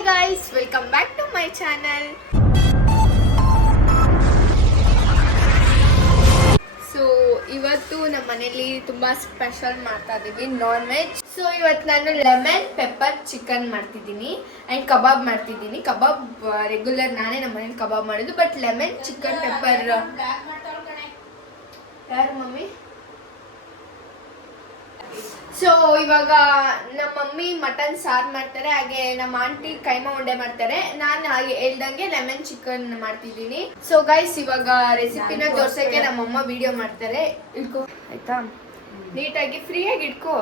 Hi guys, welcome back to my channel. So ಇವತ್ತು ನಮ್ಮ ಮನೇಲಿ ತುಂಬಾ ಸ್ಪೆಷಲ್ ಮಾಡ್ತಾ ಇದೀವಿ, ನಾನ್ ವೆಜ್. ಸೊ ಇವತ್ತು ನಾನು ಲೆಮನ್ ಪೆಪ್ಪರ್ ಚಿಕನ್ ಮಾಡ್ತಿದ್ದೀನಿ ಅಂಡ್ ಕಬಾಬ್ ಮಾಡ್ತಿದ್ದೀನಿ. ಕಬಾಬ್ ರೆಗ್ಯುಲರ್ ನಾನೇ ನಮ್ಮ ಮನೇಲಿ ಕಬಾಬ್ ಮಾಡಿದ್ದು, ಬಟ್ ಲೆಮನ್ ಚಿಕನ್ ಪೆಪ್ಪರ್ ಯಾರು ಮಮ್ಮಿ. ಸೊ ಇವಾಗ ನಮ್ಮ ಮಮ್ಮಿ ಮಟನ್ ಸಾರು ಮಾಡ್ತಾರೆ, ಹಾಗೆ ನಮ್ಮ ಆಂಟಿ ಕೈಮಾ ಉಂಡೆ ಮಾಡ್ತಾರೆ. ನಾನು ಹಾಗೆ ಹೇಳ್ದಂಗೆ ಲೆಮನ್ ಚಿಕನ್ ಮಾಡ್ತಿದ್ದೀನಿ. ಸೊ ಗೈಸ್, ಇವಾಗ ರೆಸಿಪಿನ ತೋರ್ಸಕ್ಕೆ ನಮ್ಮಮ್ಮ ವಿಡಿಯೋ ಮಾಡ್ತಾರೆ. ಇಟ್ಕೋ ಆಯ್ತಾ, ನೀಟಾಗಿ ಫ್ರೀಯಾಗಿ ಇಟ್ಕೋ.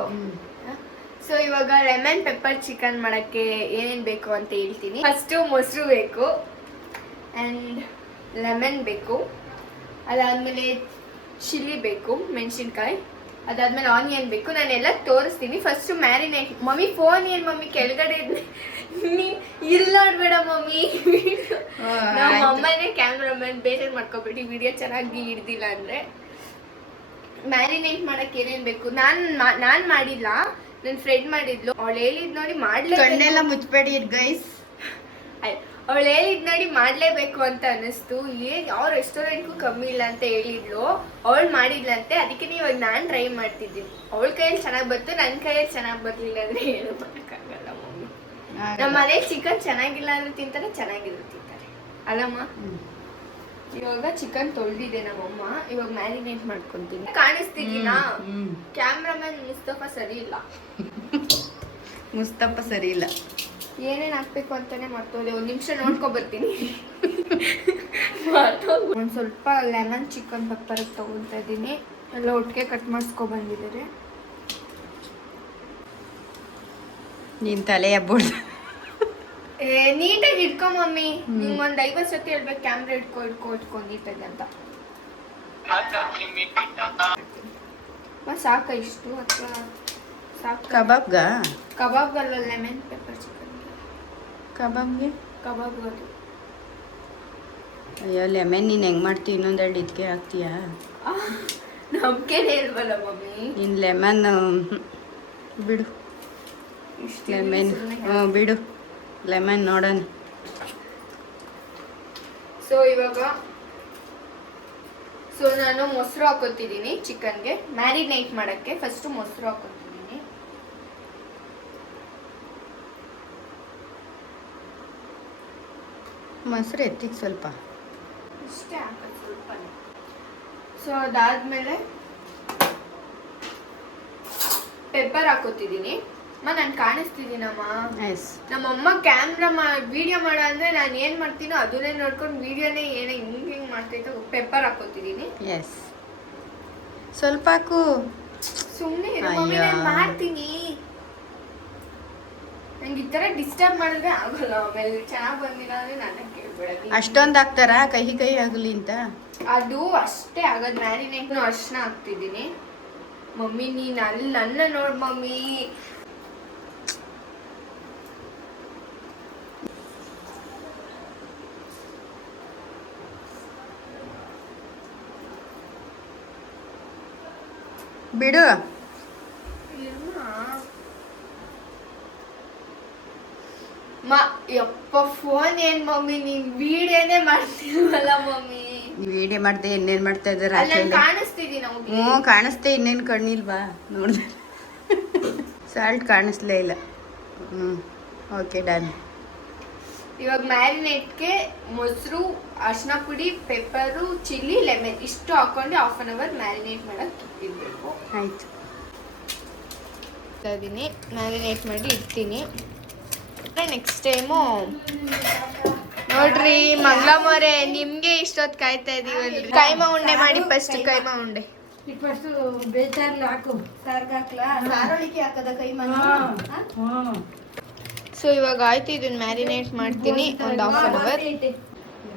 ಸೊ ಇವಾಗ ಲೆಮನ್ ಪೆಪ್ಪರ್ ಚಿಕನ್ ಮಾಡಕ್ಕೆ ಏನೇನು ಬೇಕು ಅಂತ ಹೇಳ್ತೀನಿ. ಫಸ್ಟು ಮೊಸರು ಬೇಕು ಆ್ಯಂಡ್ ಲೆಮನ್ ಬೇಕು, ಅದಾದಮೇಲೆ ಚಿಲ್ಲಿ ಬೇಕು, ಮೆಣಸಿನ್ಕಾಯಿ, ಅದಾದ್ಮೇಲೆ ಆನಿಯನ್ ಬೇಕು. ನಾನೆಲ್ಲ ತೋರಿಸ್ತೀನಿ. First marinate. ಮಮ್ಮಿ ಫೋನ್ ಏನ್ ಮಮ್ಮಿ ಕೆಳಗಡೆ ಇರ್ಲಾಡ್ಬೇಡ ಮಮ್ಮಿ. ನಮ್ಮ ಅಮ್ಮನೇ ಕ್ಯಾಮ್ರಾಮನ್, ಬೇಜಾರು ಮಾಡ್ಕೊಬಿಟ್ಟು ವಿಡಿಯೋ ಚೆನ್ನಾಗಿ ಹಿಡ್ದಿಲ್ಲ ಅಂದ್ರೆ. ಮ್ಯಾರಿನೇಟ್ ಮಾಡಕ್ ಏನೇನ್ ಬೇಕು ನಾನ್ ಮಾಡಿಲ್ಲ, ನನ್ನ ಫ್ರೆಂಡ್ ಮಾಡಿದ್ಲು. ಅವಳು ಹೇಳಿದ್ ನೋಡಿ ಕಣ್ಣೆಲ್ಲ ಮುಚ್ಚಬೇಡಿ ಗೈಸ್. ಅವಳು ಹೇಳಿದ್ ನೋಡಿ ಮಾಡ್ಲೇಬೇಕು ಅಂತ ಅನಿಸ್ತು. ಯಾವ ರೆಸ್ಟೋರೆಂಟ್ಗೂ ಕಮ್ಮಿ ಇಲ್ಲ ಅಂತ ಹೇಳಿದ್ಲು. ಅವಳು ಮಾಡಿದ್ಲಂತೆ, ಅದಕ್ಕೆ ಇವಾಗ ನಾನು ಟ್ರೈ ಮಾಡ್ತಿದ್ದೀನಿ. ಅವಳ ಕೈಯಲ್ಲಿ ಚೆನ್ನಾಗಿ ಬಂತು, ನನ್ನ ಕೈಯಲ್ಲಿ ಚೆನ್ನಾಗಿ ಬರ್ಲಿಲ್ಲ ಅಂದ್ರೆ ಏನು ಮಾಡೋಕ್ಕಾಗಲ್ಲ ಮಮ್ಮಿ. ನಮ್ಮ ಮನೇಲಿ ಚಿಕನ್ ಚೆನ್ನಾಗಿಲ್ಲ ಅಂದ್ರೆ ತಿಂತಾರೆ, ಚೆನ್ನಾಗಿರೋ ತಿಂತಾರೆ ಅಲ್ಲಮ್ಮ. ಇವಾಗ ಚಿಕನ್ ತೊಳೆದಿದೆ ನಮ್ಮಮ್ಮ. ಇವಾಗ ಮ್ಯಾರಿನೇಟ್ ಮಾಡ್ಕೊಂತೀನಿ. ಕಾಣಿಸ್ತಿದ್ದೀನಾ? ಕ್ಯಾಮ್ರಾಮನ್ ಮುಸ್ತಫಾ ಸರಿ ಇಲ್ಲ. ಮುಸ್ತಫಾ ಸರಿ ಇಲ್ಲ. ಏನೇನು ಹಾಕ್ಬೇಕು ಅಂತಾನೆ ಮರ್ತೋದೆ. ಒಂದು ನಿಮಿಷ ನೋಡ್ಕೊ ಬರ್ತೀನಿ. ಒಂದು ಸ್ವಲ್ಪ ಲೆಮನ್ ಚಿಕನ್ ಪೆಪ್ಪರ್ ತಗೊಳ್ತಾ ಇದ್ದೀನಿ. ಎಲ್ಲ ಒಟ್ಟಿಗೆ ಕಟ್ ಮಾಡಿಸ್ಕೊ ಬಂದಿದ್ದಾರೆ. ನಿನ್ ತಲೆ ಹಬ್ಬೋದು. ನೀಟಾಗಿ ಇಟ್ಕೊ ಮಮ್ಮಿ. ನಿಮ್ಗೆ ಒಂದು 50 ಸತಿ ಹೇಳ್ಬೇಕು ಕ್ಯಾಮ್ರಾ ಇಟ್ಕೊ ನೀಟಾಗಿ ಅಂತ. ಸಾಕ ಇಷ್ಟು ಅಥವಾ ಸಾಕು? ಕಬಾಬ್ಗಲ್ಲ, ಲೆಮನ್ ಪೆಪ್ಪರ್ ಚಿಕನ್ ಕಬಾಬ್ಗೆ. ಕಬಾಬ್ಗದು. ಅಯ್ಯೋ ಲೆಮನ್ ನೀನು ಹೆಂಗೆ ಮಾಡ್ತೀವಿ? ಇನ್ನೊಂದೆರಡು ಇದಕ್ಕೆ ಹಾಕ್ತೀಯಾ? ನಮ್ಗೇನೆ ಇಲ್ವಲ್ಲ ಮಮ್ಮಿ. ಇನ್ನು ಲೆಮನ್ ಬಿಡು. ಲೆಮನ್ ಬಿಡು, ಲೆಮನ್ ನೋಡೋಣ. ಸೊ ನಾನು ಮೊಸರು ಹಾಕೋತಿದ್ದೀನಿ ಚಿಕನ್ಗೆ ಮ್ಯಾರಿನೇಟ್ ಮಾಡೋಕ್ಕೆ. ಫಸ್ಟು ಮೊಸರು ಹಾಕೋತಿದ್ದೀನಿ. ಮೊಸರು ಎತ್ತಿಗೆ ಸ್ವಲ್ಪ ಇಷ್ಟೇ ಹಾಕೋದು, ಸ್ವಲ್ಪನೇ. ಸೊ ಅದಾದ್ಮೇಲೆ ಪೆಪ್ಪರ್ ಹಾಕೋತಿದ್ದೀನಿ. ನಾನು ಕಾಣಿಸ್ತಿದ್ದೀನಮ್ಮ. ನಮ್ಮಮ್ಮ ಕ್ಯಾಮ್ರಾ ವಿಡಿಯೋ ಮಾಡೋ ಅಂದ್ರೆ ನಾನು ಏನ್ ಮಾಡ್ತೀನೋ ಅದನ್ನೇ ನೋಡ್ಕೊಂಡು ವಿಡಿಯೋನೇ ಏನೇ ಹಿಂಗೆ ಮಾಡ್ತೈತೋ. ಪೆಪ್ಪರ್ ಹಾಕೋತಿದ್ದೀನಿ. ಎಸ್, ಸ್ವಲ್ಪ ಹಾಕು. ಸುಮ್ಮನೆ ಮಾಡ್ತೀನಿ. ನಂಗೆ ಈ ತರ ಡಿಸ್ಟರ್ಬ್ ಮಾಡಿದ್ರೆ ಆಗಲ್ಲ. ಆಮೇಲೆ ಚೆನ್ನಾಗಿ ಬಂದಿಲ್ಲ ಅಂದ್ರೆ ನನ್ನ ಕೇಳ್ಬೇಡ. ಅಷ್ಟೊಂದು ಹಾಕ್ತಾರ ಕಹಿ ಆಗಲಿ ಅಂತ? ಅದು ಅಷ್ಟೇ ಆಗೋದು. ಮ್ಯಾರಿನೇಟ್ ಅರ್ಶನ ಹಾಕ್ತಿದ್ದೀನಿ. ಮಮ್ಮಿ ನೀನ್ ಅಲ್ಲಿ ನನ್ನ ನೋಡ್ ಮಮ್ಮಿ. ಬಿಡು. ಯಪ್ಪ ಫೋನ್ ಏನ್ ಮಮ್ಮಿ, ನೀನ್ ವಿಡಿಯೋನೇ ಮಾಡ್ತಿಲ್ವಲ್ಲ ಮಮ್ಮಿ. ವಿಡಿಯೋ ಮಾಡ್ದೆ ಇನ್ನೇನ್ ಮಾಡ್ತಾ ಇದ್ದಾರೆ? ಕಾಣಿಸ್ತಿದ್ದೀನಿ. ಕಾಣಿಸ್ತೆ, ಇನ್ನೇನು ಕಣ್ಣಿಲ್ವಾ? ನೋಡ್ದೆ ಸಾಲ್ಟ್ ಕಾಣಿಸ್ಲೇ ಇಲ್ಲ. Okay done. ಇವಾಗ ಮ್ಯಾರಿನೇಟ್ಗೆ ಮೊಸರು, ಅರ್ಶಿನ ಪುಡಿ, ಪೆಪ್ಪರು, ಚಿಲ್ಲಿ, ಲೆಮನ್ ಇಷ್ಟು ಹಾಕೊಂಡು 1/2 hour ಮ್ಯಾರಿನೇಟ್ ಮಾಡಕ್ ಇಡ್ಬೇಕು. ಆಯ್ತು, ಮ್ಯಾರಿನೇಟ್ ಮಾಡಿ ಇಡ್ತೀನಿ. ನೆಕ್ಸ್ಟ್ ಟೈಮು ನೋಡ್ರಿ ಮಂಗ್ಲಮ್ಮೋರೆ, ನಿಮ್ಗೆ ಇಷ್ಟೊತ್ತು ಕಾಯ್ತಾ ಇದೀವಲ್ರಿ. ಕೈಮಾ ಉಂಡೆ ಮಾಡಿ ಫಸ್ಟ್. ಕೈಮಾ ಉಂಡೆ ಬೇಜಾರ್ಲಿ ಹಾಕು. ಸಾರ್ಗೆ ಹಾಕ್ಲಾ? ಸಾರೊಳಿಗೆ ಹಾಕದ ಕೈಮಾ? ಸೊ ಇವಾಗ ಆಯ್ತು, ಇದನ್ನ ಮ್ಯಾರಿನೇಟ್ ಮಾಡ್ತೀನಿ ಒಂದು 1/2 hour.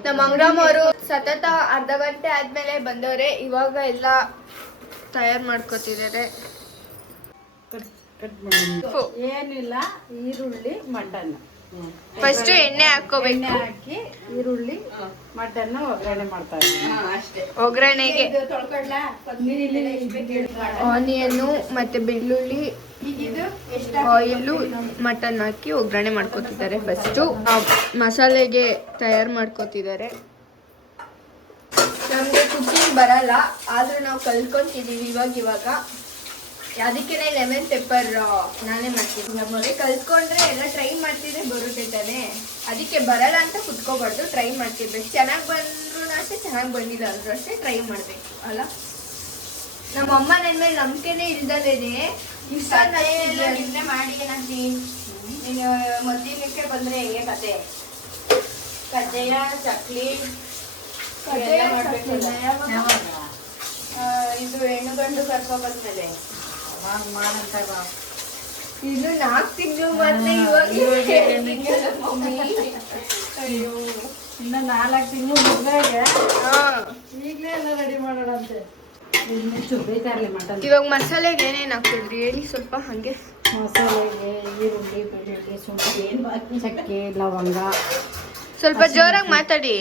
ನಮ್ಮ ಮಂಗ್ಲಮ್ಮವರು ಸತತ ಅರ್ಧ ಗಂಟೆ ಆದ್ಮೇಲೆ ಬಂದವ್ರೆ. ಇವಾಗ ಎಲ್ಲ ತಯಾರು ಮಾಡ್ಕೊತಿದ್ದಾರೆ. ಏನಿಲ್ಲ, ಈರುಳ್ಳಿ, ಮಟನ್ ಫಸ್ಟ್ ಎಣ್ಣೆ ಎಣ್ಣೆ ಹಾಕೋಬೇಕು. ಹಾಕಿ ಈರುಳ್ಳಿ ಮಟನ್ ಒಗ್ಗರಣೆ ಮಾಡ್ತಾ ಇದ್ದೀನಿ. ಒಗ್ಗರಣೆಗೆ ತೊಳ್ಕೊಂಡ್ಲಾ ನೀರಿಲ್ಲ ಎಷ್ಟು ಬೇಕು ಹೇಳು. ಆನಿಯನ್ನು ಮತ್ತೆ ಬೆಳ್ಳುಳ್ಳಿ, ಆಯಿಲು, ಮಟನ್ ಹಾಕಿ ಒಗ್ಗರಣೆ ಮಾಡ್ಕೊತಿದ್ದಾರೆ. ಫಸ್ಟು ಮಸಾಲೆಗೆ ತಯಾರು ಮಾಡ್ಕೊತಿದ್ದಾರೆ. ನಮಗೆ ಕುಕಿಂಗ್ ಬರಲ್ಲ, ಆದ್ರೂ ನಾವು ಕಲ್ತ್ಕೊಂತಿದೀವಿ ಇವಾಗ. ಅದಕ್ಕೇನೆ ಲೆಮನ್ ಪೆಪ್ಪರ್ ನಾನೇ ಮಾಡ್ತೀನಿ. ನಮಗೆ ಕಲ್ತ್ಕೊಂಡ್ರೆ ಎಲ್ಲ ಟ್ರೈ ಮಾಡ್ತಿದ್ರೆ ಬರುತ್ತೆ ತಾನೆ. ಅದಕ್ಕೆ ಬರಲ್ಲ ಅಂತ ಕುತ್ಕೋಬಾರ್ದು, ಟ್ರೈ ಮಾಡ್ತಿರ್ಬೇಕು. ಚೆನ್ನಾಗಿ ಬಂದ್ರು ಅಷ್ಟೇ, ಚೆನ್ನಾಗಿ ಬಂದಿಲ್ಲ ಅಂದ್ರೂ ಅಷ್ಟೇ ಟ್ರೈ ಮಾಡ್ಬೇಕು ಅಲ್ಲ. ನಮ್ಮ ಅಮ್ಮ ನನ್ನ ಮೇಲೆ ನಂಬಿಕೆನೇ ಇಲ್ದಲೇನೆ ನಿನ್ನೆ ಮಾಡಿ ಏನಂತಿ ನೀನು ಮಧ್ಯಾಹ್ನಕ್ಕೆ ಬಂದ್ರೆ ಹೆಂಗೆ ಕತೆ ಕಜ್ಜಾಯ ಚಕ್ಲಿ ಕಜ್ಜಾಯ, ಮಾಡ್ಬೇಕು. ಇದು ಹೆಣ್ಣು ಗಂಡು ಕರ್ಕೊ ಬಂದ್ಮೇಲೆ ಮಾಡಂತ ಇನ್ನು 4 ತಿಂಗಳು ಮತ್ತೆ ಇವಾಗ ಮಮ್ಮಿ. ಅಯ್ಯೋ ಇನ್ನು 4 ತಿಂಗಳು ಮುಗ್ದಾಗ ಹಾ, ಈಗಲೇ ಎಲ್ಲ ರೆಡಿ ಮಾಡೋಣಂತೆ. ಇನ್ನೆಷ್ಟು ಬೇಯ್ತಾರಲಿ ಮಟನ್. ಇವಾಗ ಮಸಾಲೆಗೆ ಏನೇನು ಹಾಕಿದ್ರಿ ಹೇಳಿ ಸ್ವಲ್ಪ ಹಂಗೆ. ಮಸಾಲೆಗೆ ಈರುಳ್ಳಿ ಬೆಳ್ಳುಳ್ಳಿ ಶುಂಠಿ ಚಕ್ಕೆ ಲವಂಗ. ಸ್ವಲ್ಪ ಜೋರಾಗಿ ಮಾತಾಡಿ.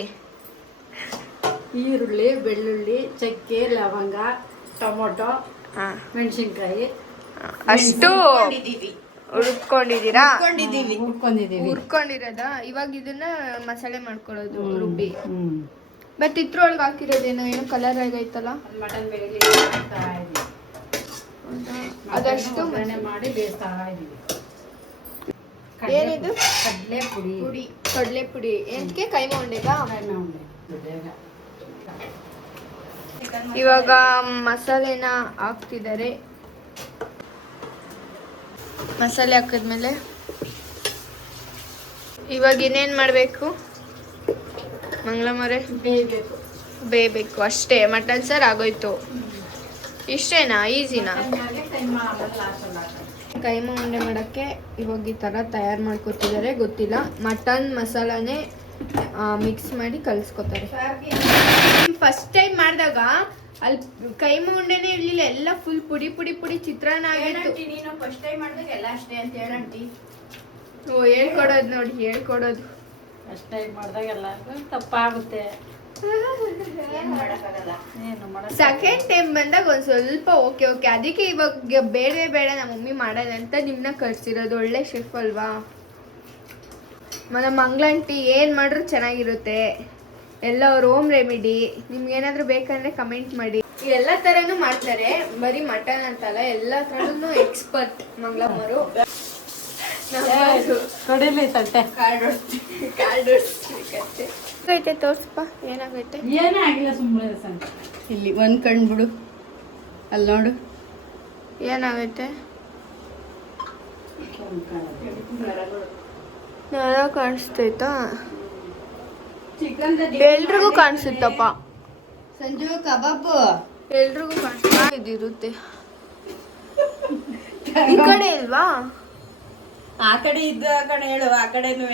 ಈರುಳ್ಳಿ ಬೆಳ್ಳುಳ್ಳಿ ಚಕ್ಕೆ ಲವಂಗ ಟೊಮೊಟೊ ಹಾ, ಮೆಣಸಿನ್ಕಾಯಿ ಅಷ್ಟು ಹುರ್ಕೊಂಡಿದ್ದೀರಾ? ಹುರ್ಕೊಂಡಿದೀವಿ. ಹುರ್ಕೊಂಡಿರೋದ. ಇವಾಗ ಇದನ್ನ ಮಸಾಲೆ ಮಾಡ್ಕೊಳ್ಳೋದು ರುಬ್ಬಿ. ಮತ್ತೆ ಇದ್ರೊಳಗೆ ಹಾಕಿರೋದೇನೋ ಏನೋ ಕಲರ್ ಆಗೈತಲ್ಲ, ಮಟನ್ ಬೇಳೆ ಅದಷ್ಟು ಒಗ್ಗರಣೆ ಮಾಡಿ ಬೇಯಿಸ್ತಾ ಇದೀವಿ. ಏನಿದು? ಕಡಲೆ ಪುಡಿ ಕಡಲೆ ಪುಡಿ. ಏನಕ್ಕೆ? ಕೈಮಾ ಉಂಡೆಗಾ? ಇವಾಗ ಮಸಾಲೆನ ಹಾಕ್ತಿದ್ದಾರೆ. ಮಸಾಲೆ ಹಾಕಿದ್ಮೇಲೆ ಇವಾಗ ಇನ್ನೇನು ಮಾಡಬೇಕು ಮಂಗಳಮರೆ? ಬೇಯಬೇಕು. ಬೇಯಬೇಕು ಅಷ್ಟೇ. ಮಟನ್ ಸಾರು ಆಗೋಯ್ತು. ಇಷ್ಟೇನಾ? ಈಸಿನಾ? ಕೈಮಾ ಉಂಡೆ ಮಾಡೋಕ್ಕೆ ಇವಾಗ ಈ ಥರ ತಯಾರು ಮಾಡ್ಕೊತಿದ್ದಾರೆ. ಗೊತ್ತಿಲ್ಲ, ಮಟನ್ ಮಸಾಲಾನೇ ಮಿಕ್ಸ್ ಮಾಡಿ ಕಲಿಸ್ಕೊತಾರೆ. ಫಸ್ಟ್ ಟೈಮ್ ಮಾಡಿದಾಗ ಅಲ್ಲಿ ಕೈಮಾ ಉಂಡೆನೇ ಇರಲಿಲ್ಲ, ಎಲ್ಲ ಫುಲ್ ಪುಡಿ ಪುಡಿ ಪುಡಿ ಚಿತ್ರಾನ್ನ ಆಗಿತ್ತು. ನೀನು ಫಸ್ಟ್ ಟೈಮ್ ಮಾಡಿದಾಗ ಎಲ್ಲ ಅಷ್ಟೇ ಅಂತ ಹೇಳಂಟಿ. ಓ, ಹೇಳ್ಕೊಡೋದು ನೋಡಿ, ಹೇಳ್ಕೊಡೋದು. ಫಸ್ಟ್ ಟೈಮ್ ಮಾಡಿದಾಗ ಎಲ್ಲ ತಪ್ಪಾಗುತ್ತೆ. ಏನು ಮಾಡೋಕ್ಕಾಗಲ್ಲ. ಸೆಕೆಂಡ್ ಟೈಮ್ ಬಂದಾಗ ಒಂದು ಸ್ವಲ್ಪ ಓಕೆ. ಅದಕ್ಕೆ ಇವಾಗ ಬೇಡ ನಮ್ಮ ಮಮ್ಮಿ ಮಾಡೋದು ಅಂತ ನಿಮ್ಮನ್ನ ಕರ್ಸಿರೋದು. ಒಳ್ಳೆ ಶೆಫ್ ಅಲ್ವಾ ನಮ್ಮ ಮಂಗ್ಳಂಟಿ. ಏನು ಮಾಡ್ರು ಚೆನ್ನಾಗಿರುತ್ತೆ. ಎಲ್ಲ ಅವ್ರ ಹೋಮ್ ರೆಮಿಡಿ. ನಿಮ್ಗೇನಾದ್ರೂ ಬೇಕಂದ್ರೆ ಕಮೆಂಟ್ ಮಾಡಿ. ಎಲ್ಲ ಥರನೂ ಮಾಡ್ತಾರೆ, ಬರೀ ಮಟನ್ ಅಂತಲ್ಲ, ಎಲ್ಲ ಥರನೂ ಎಕ್ಸ್ಪರ್ಟ್ ಮಂಗ್ಳಮ್ಮರು. ಕಡಿಲಿ ತಟ್ಟೆ ಏನಾಗೈತೆ ತೋರ್ಸಪ್ಪ, ಏನಾಗೈತೆ? ಏನೂ ಆಗಿಲ್ಲ, ಸುಮ್ಮನೆ ಇಲ್ಲಿ ಒಂದು ಕಣ್ಣು ಬಿಡು, ಅಲ್ಲಿ ನೋಡು ಏನಾಗೈತೆ? ನರ ಕಾಣಿಸ್ತೈತಾ? ಎಲ್ರಿಗೂ ಕಾಣಿಸುತ್ತಪ್ಪ. ಸಂಜು ಕಬಾಬ್ ಎಲ್ರಿಗೂ ಕಾಣಿಸ್ತಾ ಇದಿರುತ್ತೆ. ಈ ಕಡೆ ಇಲ್ವಾ? ಆ ಕಡೆ ಇದ್ದು ಆ ಕಡೆ ಹೇಳು, ಆ ಕಡೆನೂ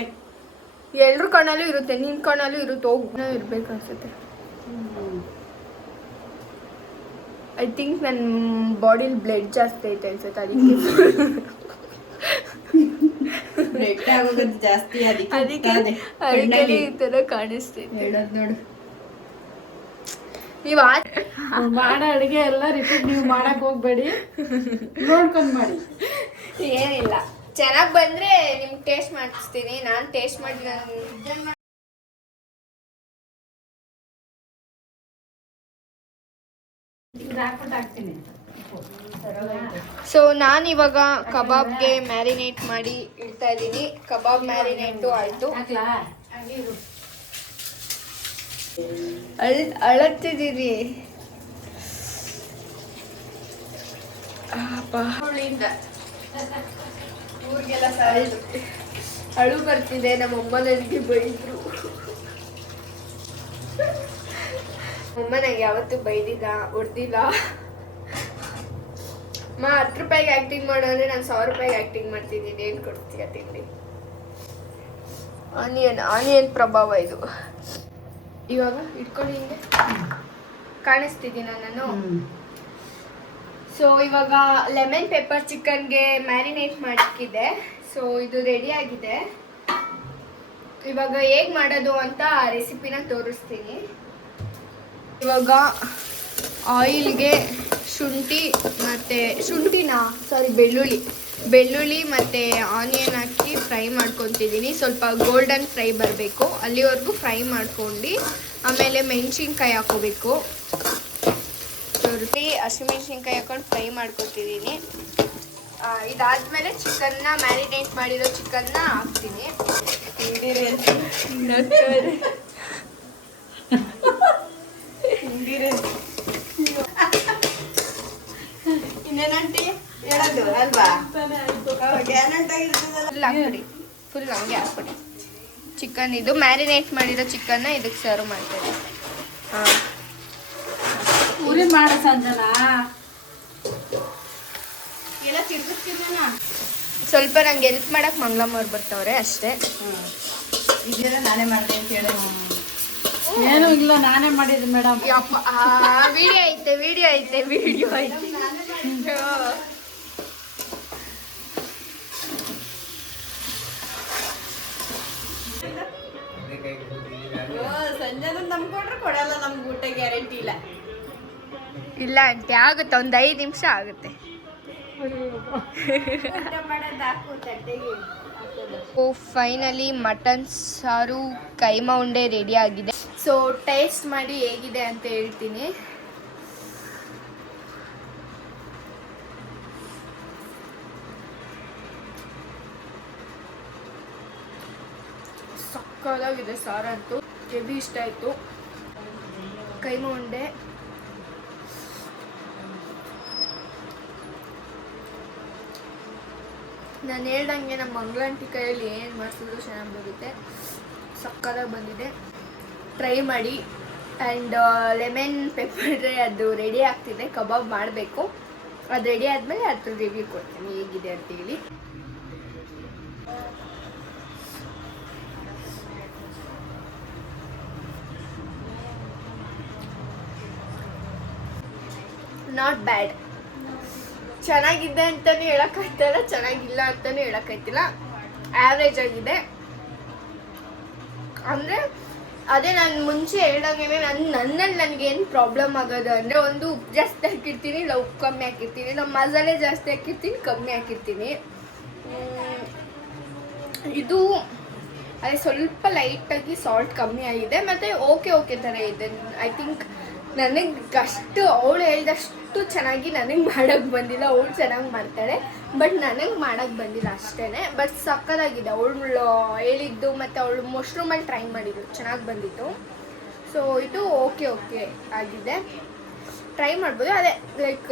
ಎಲ್ರ ಕಣ್ಣಲ್ಲೂ ಇರುತ್ತೆ, ನಿನ್ ಕಣ್ಣಲ್ಲೂ ಇರುತ್ತೆ. ಹೋಗಿ ಇರ್ಬೇಕು ಅನ್ಸುತ್ತೆ. ಐ ಥಿಂಕ್ ನನ್ನ ಬಾಡಿಲಿ ಬ್ಲಡ್ ಜಾಸ್ತಿ ಐತೆ ಅನ್ಸುತ್ತೆ, ಅದಕ್ಕೆ ಬ್ಲಡ್ ಆಗೋದು ಜಾಸ್ತಿ. ಅದಕ್ಕೆ ಈ ತರ ಕಾಣಿಸ್ತೈತೆ. ಹೇಳೋದು ನೋಡು. ನೀವು ಮಾಡೋ ಅಡುಗೆ ಎಲ್ಲ ರಿಪೀಟ್ ನೀವು ಮಾಡಕ್ ಹೋಗ್ಬೇಡಿ, ನೋಡ್ಕೊಂಡು ಮಾಡಿ. ಏನಿಲ್ಲ, ಚೆನ್ನಾಗಿ ಬಂದ್ರೆ ನಿಮ್ಗೆ ಟೇಸ್ಟ್ ಮಾಡಿಸ್ತೀನಿ. ನಾನು ಟೇಸ್ಟ್ ಮಾಡಿ ಹಾಕ್ತೀನಿ. ಸೊ ನಾನು ಇವಾಗ ಕಬಾಬ್ಗೆ ಮ್ಯಾರಿನೇಟ್ ಮಾಡಿ ಇಡ್ತಾ ಇದ್ದೀನಿ. ಕಬಾಬ್ ಮ್ಯಾರಿನೇಟು ಆಯಿತು. ಅಳತ್ತಿದ್ದೀರಿ ಅಳು ಬರ್ತಿದೆ. ನಮ್ಮಮ್ಮ ನನಗೆ ಬೈದ್ರು. ಅಮ್ಮ ನಂಗೆ ಯಾವತ್ತೂ ಬೈದಿಲ್ಲ, ಹೊಡೆದಿಲ್ಲ. 10 ರೂಪಾಯಿಗೆ ಆ್ಯಕ್ಟಿಂಗ್ ಮಾಡೋ ಅಂದರೆ ನಾನು 1000 ರೂಪಾಯಿಗೆ ಆ್ಯಕ್ಟಿಂಗ್ ಮಾಡ್ತಿದ್ದೀನಿ. ಏನು ಕೊಡ್ತೀಯ ತಿಂಡಿ? ಆನಿಯನ್ ಪ್ರಭಾವ ಇದು. ಇವಾಗ ಇಟ್ಕೊಂಡು ಹಿಂಗೆ ಕಾಣಿಸ್ತಿದ್ದೀನ ನಾನು. ಸೊ ಇವಾಗ ಲೆಮನ್ ಪೆಪ್ಪರ್ ಚಿಕನ್ಗೆ ಮ್ಯಾರಿನೇಟ್ ಮಾಡಿಕ್ಕಿದ್ದೆ. ಸೊ ಇದು ರೆಡಿ ಆಗಿದೆ. ಇವಾಗ ಹೇಗ್ ಮಾಡೋದು ಅಂತ ರೆಸಿಪಿನ ತೋರಿಸ್ತೀನಿ. ಇವಾಗ ಆಯಿಲ್ಗೆ ಬೆಳ್ಳುಳ್ಳಿ ಮತ್ತು ಆನಿಯನ್ ಹಾಕಿ ಫ್ರೈ ಮಾಡ್ಕೊತಿದ್ದೀನಿ. ಸ್ವಲ್ಪ ಗೋಲ್ಡನ್ ಫ್ರೈ ಬರಬೇಕು, ಅಲ್ಲಿವರೆಗೂ ಫ್ರೈ ಮಾಡ್ಕೊಂಡು ಆಮೇಲೆ ಮೆಣಸಿನ್ಕಾಯಿ ಹಾಕೋಬೇಕು. ಹಸಿಮೆಣ್ಸಿನ್ಕಾಯಿ ಹಾಕೊಂಡು ಫ್ರೈ ಮಾಡ್ಕೊತಿದ್ದೀನಿ. ಇದಾದ್ಮೇಲೆ ಚಿಕನ್ನ ಮ್ಯಾರಿನೇಟ್ ಮಾಡಿರೋ ಚಿಕನ್ನ ಹಾಕ್ತೀನಿ. ಇನ್ನೇನಂಟಿ ಹೇಳೋದು ಅಲ್ವಾ? ಫುಲ್ ಹಂಗೆ ಹಾಕ್ಬಿಡಿ. ಚಿಕನ್ ಇದು ಮ್ಯಾರಿನೇಟ್ ಮಾಡಿರೋ ಚಿಕನ್ನ ಇದಕ್ಕೆ ಸರ್ವ್ ಮಾಡ್ತಾರೆ. ಉರಿ ಮಾಡ ಸಂಜನಾ ಎಲ್ಲ ತಿರ್ಗಿಸ್ತಿದ್ದೇನ? ಸ್ವಲ್ಪ ನಂಗೆ ಹೆಲ್ಪ್ ಮಾಡಕ್ ಮಂಗ್ಲಮ್ಮ ಅವ್ರು ಬರ್ತಾವ್ರೆ ಅಷ್ಟೇ. ಇದೆಲ್ಲ ನಾನೇ ಮಾಡಿದೆ ಅಂತ ಹೇಳಿ. ಏನೂ ಇಲ್ಲ, ನಾನೇ ಮಾಡಿದ್ದು ಮೇಡಮ್. ವಿಡಿಯೋ ಐತೆ. ಸಂಜೆನ ನಂಬ್ಕೊಂಡ್ರೆ ಕೊಡಲ್ಲ, ನಮ್ಗೆ ಊಟ ಗ್ಯಾರಂಟಿ ಇಲ್ಲ. ಇಲ್ಲ ಆಂಟಿ, ಆಗುತ್ತೆ, ಒಂದು 5 ನಿಮಿಷ ಆಗುತ್ತೆ. ಫೈನಲಿ ಮಟನ್ ಸಾರು ಕೈಮಾ ಉಂಡೆ ರೆಡಿ ಆಗಿದೆ. ಸೊ ಟೇಸ್ಟ್ ಮಾಡಿ ಹೇಗಿದೆ ಅಂತ ಹೇಳ್ತೀನಿ. ಸಕ್ಕತ್ತಾಗಿದೆ ಸಾರಂತೂ, ಹೆವಿ ಇಷ್ಟ ಆಯಿತು. ಕೈಮಾ ಉಂಡೆ ನಾನು ಹೇಳ್ದಂಗೆ ನಮ್ಮ ಮಂಗಳಂಟಿ ಕೈಯಲ್ಲಿ ಏನು ಮಾಡಿಸಿದ್ರು ಚೆನ್ನಾಗಿ ಬರುತ್ತೆ. ಸಕ್ಕತ್ತಾಗಿ ಬಂದಿದೆ, ಟ್ರೈ ಮಾಡಿ. ಆ್ಯಂಡ್ ಲೆಮನ್ ಪೆಪ್ಪರ್ ಅದು ರೆಡಿ ಆಗ್ತಿದೆ, ಕಬಾಬ್ ಮಾಡಬೇಕು. ಅದು ರೆಡಿ ಆದಮೇಲೆ ಅದ್ರ ರಿವ್ಯೂ ಕೊಡ್ತೀನಿ ಹೇಗಿದೆ ಅಂತೇಳಿ. ನಾಟ್ ಬ್ಯಾಡ್, ಚೆನ್ನಾಗಿದೆ ಅಂತಲೂ ಹೇಳೋಕ್ಕಾಗ್ತಿಲ್ಲ, ಚೆನ್ನಾಗಿಲ್ಲ ಅಂತಲೂ ಹೇಳೋಕ್ಕಾಗ್ತಿಲ್ಲ, ಆ್ಯಾವ್ರೇಜ್ ಆಗಿದೆ. ಅಂದರೆ ಅದೇ ನಾನು ಮುಂಚೆ ಹೇಳ್ದಂಗೆ ನನ್ನಲ್ಲಿ ನನಗೇನು ಪ್ರಾಬ್ಲಮ್ ಆಗೋದು ಅಂದರೆ, ಒಂದು ಉಪ್ಪು ಜಾಸ್ತಿ ಹಾಕಿರ್ತೀನಿ, ಇಲ್ಲ ಉಪ್ಪು ಕಮ್ಮಿ ಹಾಕಿರ್ತೀನಿ, ಇಲ್ಲ ಮಸಾಲೆ ಜಾಸ್ತಿ ಹಾಕಿರ್ತೀನಿ, ಕಮ್ಮಿ ಹಾಕಿರ್ತೀನಿ. ಇದು ಅದೇ ಸ್ವಲ್ಪ ಲೈಟಾಗಿ ಸಾಲ್ಟ್ ಕಮ್ಮಿ ಆಗಿದೆ, ಮತ್ತು ಓಕೆ ಥರ ಇದೆ. ಐ ಥಿಂಕ್ ನನಗೆ ಅಷ್ಟು ಅವಳು ಹೇಳ್ದಷ್ಟು ಚೆನ್ನಾಗಿ ನನಗೆ ಮಾಡೋಕ್ಕೆ ಬಂದಿಲ್ಲ. ಅವಳು ಚೆನ್ನಾಗಿ ಮಾಡ್ತಾಳೆ, ಬಟ್ ನನಗೆ ಮಾಡೋಕ್ಕೆ ಬಂದಿಲ್ಲ ಅಷ್ಟೇ. ಬಟ್ ಸಕ್ಕತ್ತಾಗಿದೆ ಅವಳು ಹೇಳಿದ್ದು, ಮತ್ತು ಅವಳು ಮಶ್ರೂಮಲ್ಲಿ ಟ್ರೈ ಮಾಡಿದ್ದು ಚೆನ್ನಾಗಿ ಬಂದಿತ್ತು. ಸೊ ಇದು ಓಕೆ ಆಗಿದೆ, ಟ್ರೈ ಮಾಡ್ಬೋದು. ಅದೇ ಲೈಕ್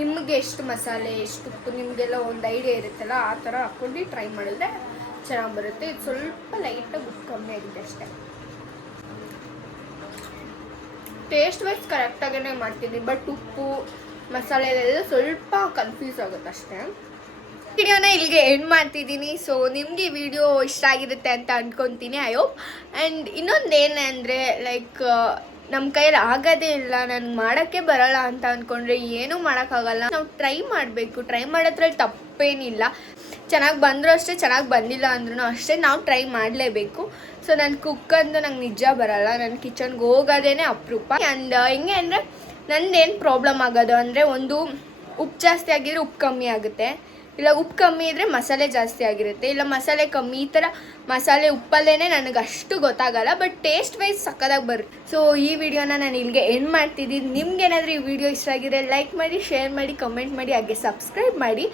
ನಿಮಗೆ ಎಷ್ಟು ಮಸಾಲೆ, ಎಷ್ಟು ಉಪ್ಪು, ನಿಮಗೆಲ್ಲ ಒಂದು ಐಡಿಯಾ ಇರುತ್ತಲ್ಲ, ಆ ಥರ ಹಾಕ್ಕೊಂಡು ಟ್ರೈ ಮಾಡಿದ್ರೆ ಚೆನ್ನಾಗಿ ಬರುತ್ತೆ. ಇದು ಸ್ವಲ್ಪ ಲೈಟಾಗಿ ಉಪ್ಪು ಕಮ್ಮಿ ಆಗಿದೆ ಅಷ್ಟೇ. ಟೇಸ್ಟ್ ವೈಸ್ ಕರೆಕ್ಟಾಗೇ ಮಾಡ್ತೀನಿ, ಬಟ್ ಉಪ್ಪು ಮಸಾಲೆ ಎಲ್ಲ ಸ್ವಲ್ಪ ಕನ್ಫ್ಯೂಸ್ ಆಗುತ್ತೆ ಅಷ್ಟೇ. ವಿಡಿಯೋನ ಇಲ್ಲಿಗೆ ಎಂಡ್ ಮಾಡ್ತಿದ್ದೀನಿ. ಸೊ ನಿಮಗೆ ವಿಡಿಯೋ ಇಷ್ಟ ಆಗಿರುತ್ತೆ ಅಂತ ಅಂದ್ಕೊತೀನಿ, ಐ ಹೋಪ್. ಆ್ಯಂಡ್ ಇನ್ನೊಂದು ಏನಂದರೆ, ಲೈಕ್ ನಮ್ಮ ಕೈಯಲ್ಲಿ ಆಗೋದೇ ಇಲ್ಲ, ನನಗೆ ಮಾಡೋಕ್ಕೆ ಬರೋಲ್ಲ ಅಂತ ಅಂದ್ಕೊಂಡ್ರೆ ಏನೂ ಮಾಡೋಕ್ಕಾಗಲ್ಲ. ನಾವು ಟ್ರೈ ಮಾಡಬೇಕು, ಟ್ರೈ ಮಾಡೋದ್ರಲ್ಲಿ ತಪ್ಪೇನಿಲ್ಲ. ಚೆನ್ನಾಗಿ ಬಂದರೂ ಅಷ್ಟೇ, ಚೆನ್ನಾಗಿ ಬಂದಿಲ್ಲ ಅಂದ್ರೂ ಅಷ್ಟೇ, ನಾವು ಟ್ರೈ ಮಾಡಲೇಬೇಕು. ಸೊ ನಾನು ಕುಕ್ಕಂದು ನಂಗೆ ನಿಜ ಬರೋಲ್ಲ, ನಾನು ಕಿಚನ್ಗೆ ಹೋಗೋದೇ ಅಪರೂಪ. ಆ್ಯಂಡ್ ಹೆಂಗೆ ಅಂದರೆ, ನಂದೇನು ಪ್ರಾಬ್ಲಮ್ ಆಗೋದು ಅಂದರೆ, ಒಂದು ಉಪ್ಪು ಜಾಸ್ತಿ ಆಗಿದ್ರೆ ಉಪ್ಪು ಕಮ್ಮಿ ಆಗುತ್ತೆ, ಇಲ್ಲ ಉಪ್ಪು ಕಮ್ಮಿ ಇದ್ದರೆ ಮಸಾಲೆ ಜಾಸ್ತಿ ಆಗಿರುತ್ತೆ, ಇಲ್ಲ ಮಸಾಲೆ ಕಮ್ಮಿ, ಈ ಥರ ಮಸಾಲೆ ಉಪ್ಪಲ್ಲೇ ನನಗೆ ಅಷ್ಟು ಗೊತ್ತಾಗಲ್ಲ. ಬಟ್ ಟೇಸ್ಟ್ ವೈಸ್ ಸಕ್ಕತ್ತಾಗಿ ಬರುತ್ತೆ. ಸೊ ಈ ವಿಡಿಯೋನ ನಾನು ಇಲ್ಲಿಗೆ ಎಂಡ್ ಮಾಡ್ತಿದ್ದೀನಿ. ನಿಮ್ಗೇನಾದರೂ ಈ ವಿಡಿಯೋ ಇಷ್ಟ ಆಗಿದ್ರೆ ಲೈಕ್ ಮಾಡಿ, ಶೇರ್ ಮಾಡಿ, ಕಮೆಂಟ್ ಮಾಡಿ, ಹಾಗೆ ಸಬ್ಸ್ಕ್ರೈಬ್ ಮಾಡಿ.